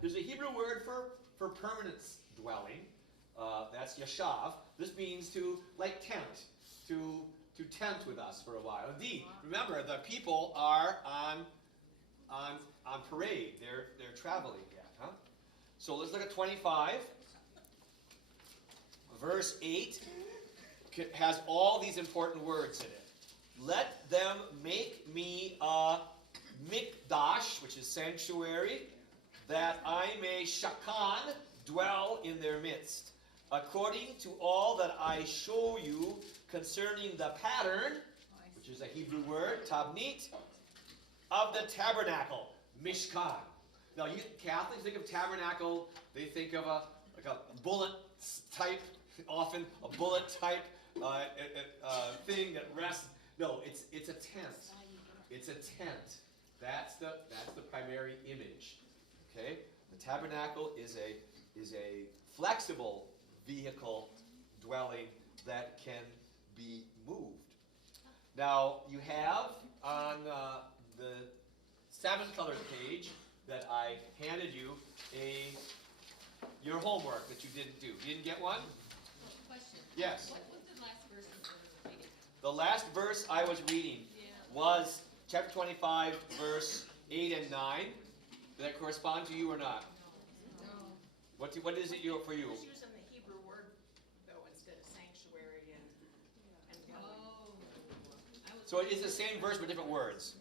There's a Hebrew word for permanent dwelling. That's yashav. This means to like tent, to tent with us for a while. Indeed, remember the people are on parade. They're traveling yet, huh? So let's look at 25. Verse 8 has all these important words in it. Let them make me a mikdash, which is sanctuary, that I may shakan, dwell in their midst, according to all that I show you concerning the pattern, which is a Hebrew word, tabnit, of the tabernacle, mishkan. Now, you Catholics think of tabernacle, they think of a bullet type, often a bullet type thing that rests. No, it's a tent. It's a tent. That's the primary image. Okay, the tabernacle is a flexible vehicle dwelling that can be moved. Now you have on the 7-colored page that I handed you your homework that you didn't do. You didn't get one? Question. Yes. What was the last verse you were reading? The last verse I was reading was chapter 25, verse 8 and 9. Does that correspond to you or not? No. What is it for you? Just using the Hebrew word, though, instead of sanctuary and dwelling. So it is the same verse but different words.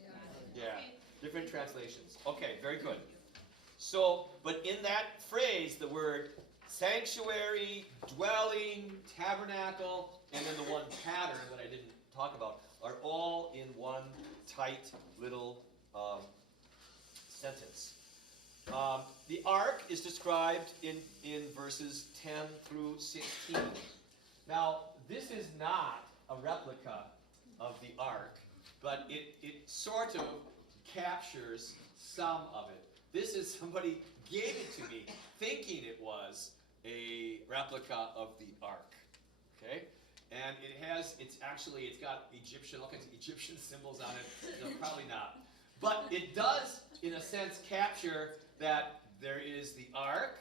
Yeah. Okay. Different translations. Okay, very good. So, but in that phrase, the word sanctuary, dwelling, tabernacle, and then the one pattern that I didn't talk about are all in one tight little sentence. The ark is described in verses 10 through 16. Now, this is not a replica of the ark, but it sort of captures some of it. This is somebody gave it to me thinking it was a replica of the ark. Okay? And it's got Egyptian, all kinds of Egyptian symbols on it. No, probably not. But it does, in a sense, capture that there is the ark,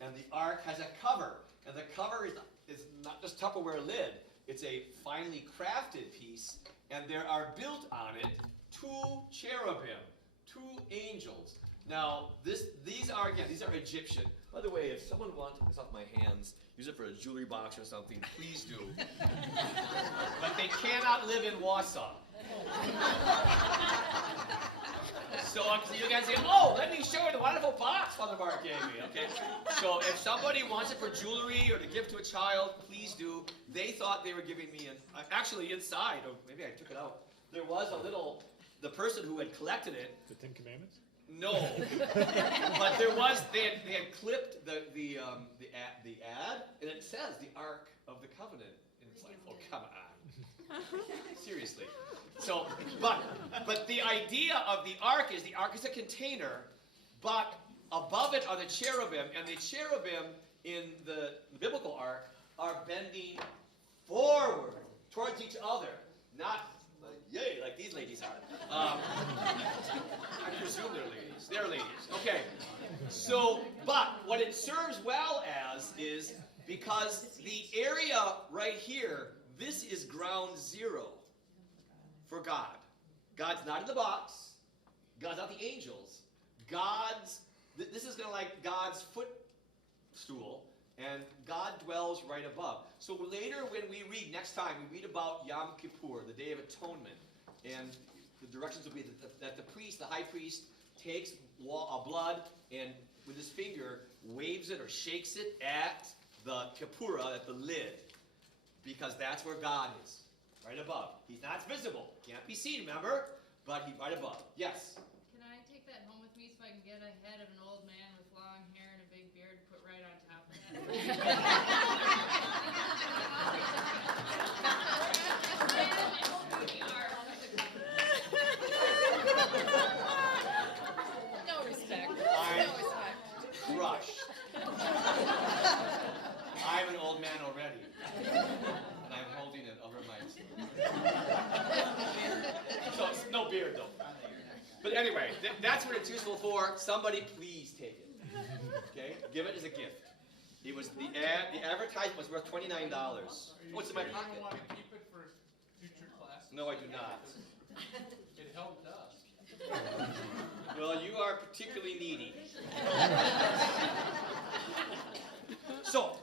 and the ark has a cover. And the cover is not just Tupperware lid. It's a finely crafted piece, and there are built on it 2 cherubim, 2 angels. Now, these are Egyptian. By the way, if someone wants this off my hands, use it for a jewelry box or something, please do. But they cannot live in Wausau. So you guys say, oh, let me show you the wonderful box Father Mark gave me. Okay. So if somebody wants it for jewelry or to give to a child, please do. They thought they were giving me actually inside, or maybe I took it out. There was the person who had collected it. The 10 Commandments? No, but they had clipped the ad, and it says the Ark of the Covenant, and it's like, oh, come on, seriously. So, but the idea of the ark is a container, but above it are the cherubim, and the cherubim in the biblical ark are bending forward towards each other, not yay, like these ladies are. I presume they're ladies. They're ladies. Okay. So, but what it serves well as is because the area right here, this is ground zero for God. God's not in the box. God's not the angels. This is kind of like God's footstool, and God dwells right above. So later when we read, next time, we read about Yom Kippur, the Day of Atonement, and the directions will be that the priest, the high priest, takes blood and with his finger waves it or shakes it at the Kippurah, at the lid, because that's where God is, right above. He's not visible, can't be seen, remember, but he's right above. Yes? Can I take that home with me so I can get a head of an old man with long hair and a big beard to put right on top of that? No respect. I'm No respect. crushed. I'm an old man already, and I'm holding it over my... So it's no beard, though. But anyway, that's that's what it's useful for. Somebody please take it. Okay? Give it as a gift. It was the advertisement was worth $29. Oh, it's in my You pocket. don't want to keep it for future classes? No, I do not. It helped us. Well, you are particularly needy. So,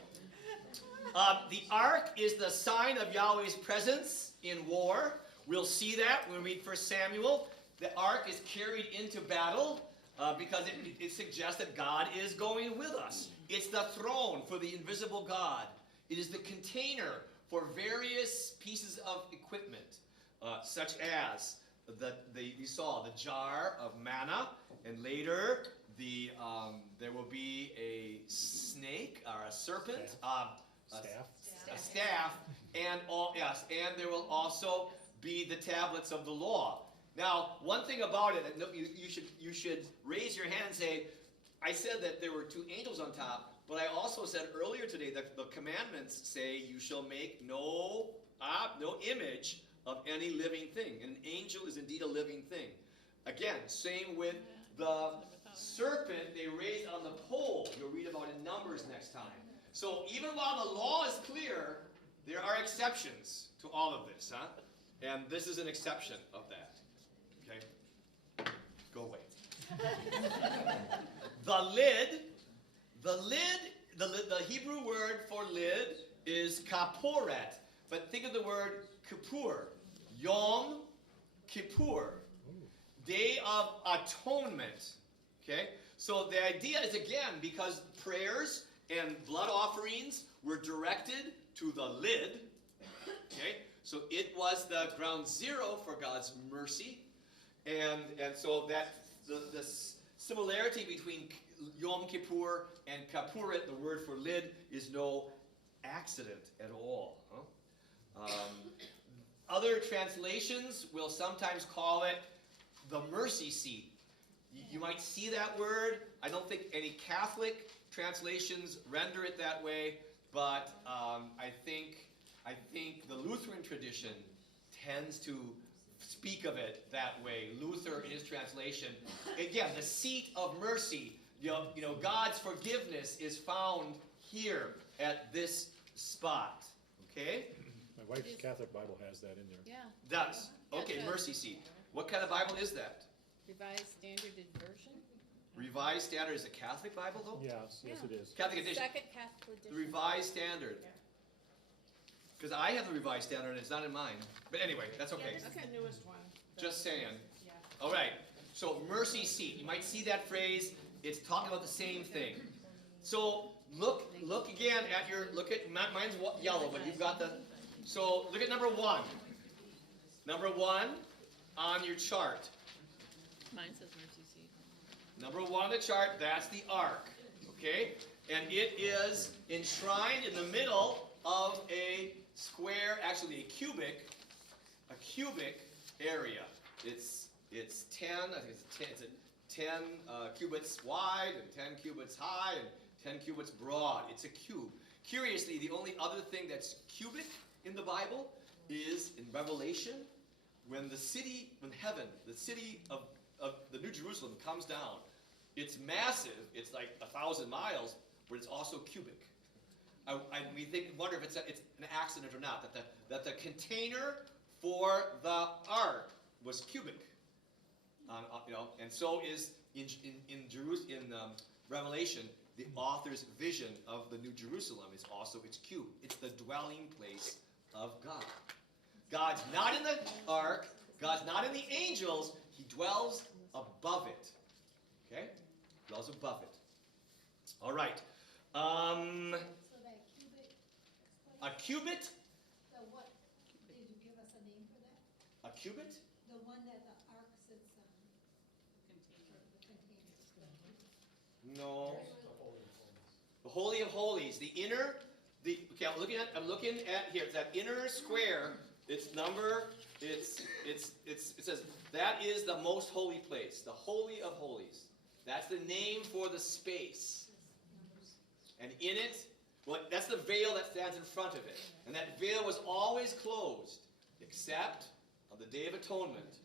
the ark is the sign of Yahweh's presence in war. We'll see that when we read 1 Samuel. The ark is carried into battle because it suggests that God is going with us. It's the throne for the invisible God. It is the container for various pieces of equipment, such as you saw the jar of manna, and later there will be a snake or a serpent, a staff, and there will also be the tablets of the law. Now, one thing about it, you should raise your hand and say, I said that there were 2 angels on top, but I also said earlier today that the commandments say you shall make no image of any living thing. An angel is indeed a living thing. Again, same with the serpent they raised on the pole. You'll read about in Numbers next time. So even while the law is clear, there are exceptions to all of this, huh? And this is an exception of that. Okay? Go away. The Hebrew word for lid is kaporet. But think of the word kippur. Yom Kippur. Day of Atonement. Okay? So the idea is, again, because prayers and blood offerings were directed to the lid. Okay? So it was the ground zero for God's mercy. And so that the similarity between Yom Kippur and Kapuret, the word for lid, is no accident at all. Huh? Other translations will sometimes call it the mercy seat. You might see that word. I don't think any Catholic translations render it that way, but I think the Lutheran tradition tends to speak of it that way. Luther, in his translation, again, the seat of mercy. You know, God's forgiveness is found here at this spot. Okay? My wife's Catholic Bible has that in there. Yeah. Does. Okay, That's a mercy seat. What kind of Bible is that? Revised Standard Version? Revised Standard is a Catholic Bible, though? Yes, yes it is. Catholic edition. Second Catholic The edition. Revised Standard. Because I have the Revised Standard and it's not in mine. But anyway, that's okay. Yeah, this is the newest one. Just saying. Yeah. All right. So mercy seat. You might see that phrase. It's talking about the same thing. So look again at mine's yellow, but you've got the. So look at number 1. Number 1 on your chart. Mine says mercy seat. Number 1 on the chart. That's the ark. Okay, and it is enshrined in the middle of a square, actually a cubic area. It's 10. I think it's 10 cubits wide and 10 cubits high and 10 cubits broad. It's a cube. Curiously, the only other thing that's cubic in the Bible is in Revelation, when the city of the New Jerusalem comes down. It's massive. It's like 1,000 miles, but it's also cubic. We wonder if it's an accident or not, that the container for the ark was cubic. And so is in Revelation, the author's vision of the New Jerusalem is also its cube. It's the dwelling place of God. God's not in the ark. God's not in the angels. He dwells above it. Okay? Dwells above it. All right. So that cubic. A cubit? The what? Did you give us a name for that? A cubit? The one that the ark sits on. The container. No. The Holy of Holies. The inner. Okay, I'm looking at here. It's that inner square. It says that is the most holy place. The Holy of Holies. That's the name for the space. And in it, well, that's the veil that stands in front of it. And that veil was always closed, except on the Day of Atonement.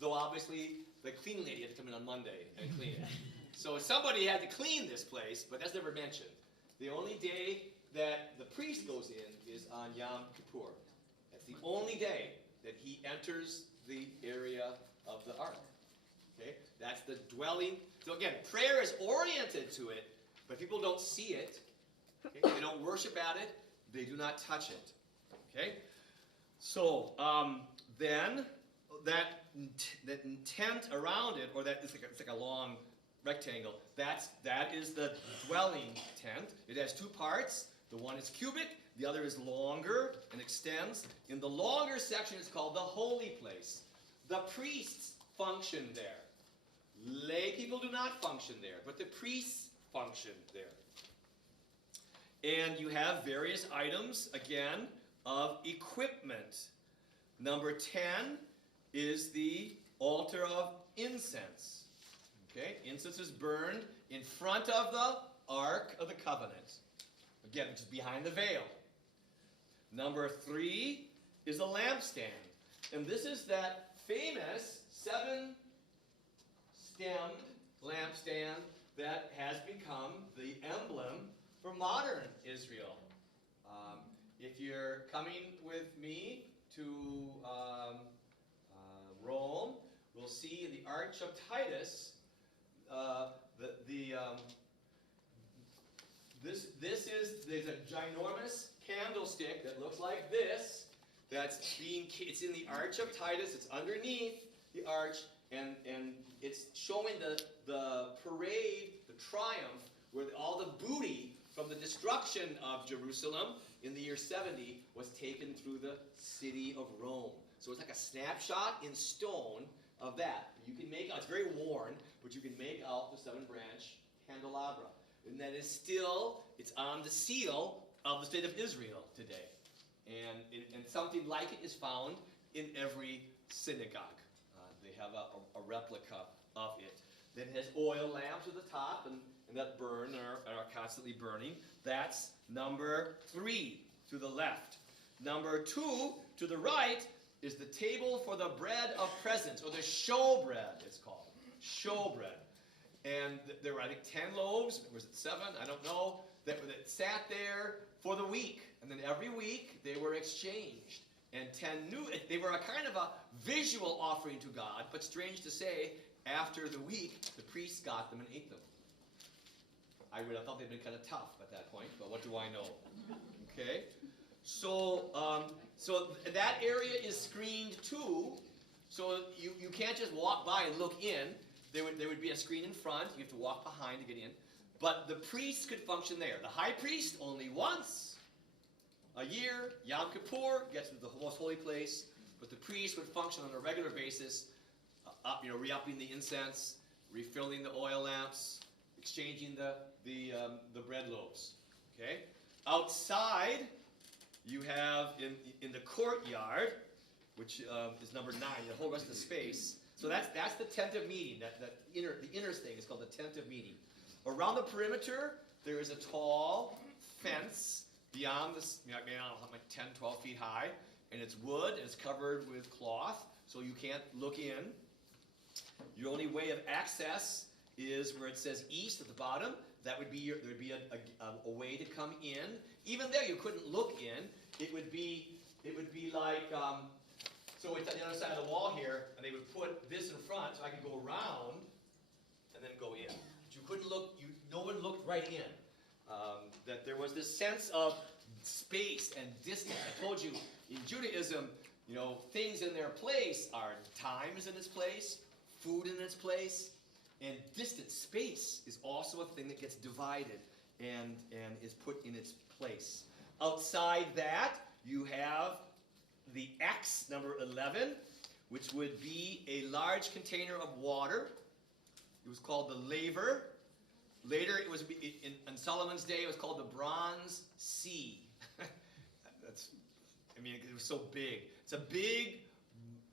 Though obviously the cleaning lady had to come in on Monday and clean it. So somebody had to clean this place, but that's never mentioned. The only day that the priest goes in is on Yom Kippur. That's the only day that he enters the area of the ark. Okay? That's the dwelling. So again, prayer is oriented to it, but people don't see it. Okay? They don't worship at it. They do not touch it. Okay? So then that tent around it, or that it's like a long rectangle. That is the dwelling tent. It has two parts. The one is cubic. The other is longer and extends. In the longer section, it's called the holy place. The priests function there. Lay people do not function there, but the priests function there. And you have various items, again, of equipment. Number 10 is the altar of incense. Okay, incense is burned in front of the Ark of the Covenant. Again, which is behind the veil. Number 3 is a lampstand. And this is that famous 7-stemmed lampstand that has become the emblem for modern Israel. If you're coming with me to Rome, we'll see in the Arch of Titus, there's a ginormous candlestick that looks like this. It's in the Arch of Titus. It's underneath the arch, and it's showing the parade, the triumph, where all the booty from the destruction of Jerusalem in the year 70 was taken through the city of Rome. So it's like a snapshot in stone of that. You can make out, it's very worn, but you can make out the 7-branch candelabra. And that is still, it's on the seal of the state of Israel today. And something like it is found in every synagogue. They have a replica of it. Then it has oil lamps at the top and that burn and are constantly burning. That's number 3 to the left. Number 2 to the right is the table for the bread of presence, or the showbread, it's called. Showbread. And there were, I think, 10 loaves. Was it 7? I don't know. That sat there for the week. And then every week they were exchanged. And 10 new, they were a kind of a visual offering to God, but strange to say, after the week, the priests got them and ate them. I would have thought they'd been kind of tough at that point, but what do I know? Okay? So that area is screened too, so you can't just walk by and look in. There would be a screen in front. You have to walk behind to get in. But the priests could function there. The high priest only once a year, Yom Kippur, gets into the most holy place. But the priest would function on a regular basis, re-upping the incense, refilling the oil lamps, exchanging the bread loaves. Okay. Outside, you have in the courtyard, which is number 9, the whole rest of the space. So that's the tent of meeting. The inner thing is called the tent of meeting. Around the perimeter, there is a tall fence beyond this, like 10, 12 feet high, and it's wood and it's covered with cloth, so you can't look in. Your only way of access is where it says east at the bottom. That would be there would be a way to come in. Even there, you couldn't look in. It would be like. So it's on the other side of the wall here, and they would put this in front so I could go around and then go in. But you couldn't look, no one looked right in. That there was this sense of space and distance. I told you, in Judaism, things in their place are time is in its place, food in its place, and distance, space, is also a thing that gets divided and is put in its place. Outside that, you have the X, number 11, which would be a large container of water. It was called the laver. Later, it was in Solomon's day, it was called the Bronze Sea. It was so big. It's a big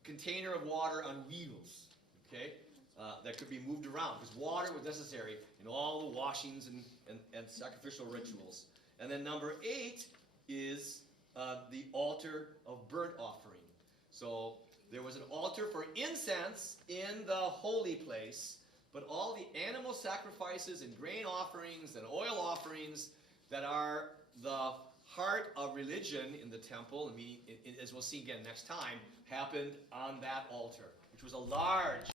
container of water on wheels, okay, that could be moved around, because water was necessary in all the washings and sacrificial rituals. And then number 8 is the altar of burnt offering. So There was an altar for incense in the holy place, but all the animal sacrifices and grain offerings and oil offerings that are the heart of religion in the temple, as we'll see again next time, happened on that altar, which was a large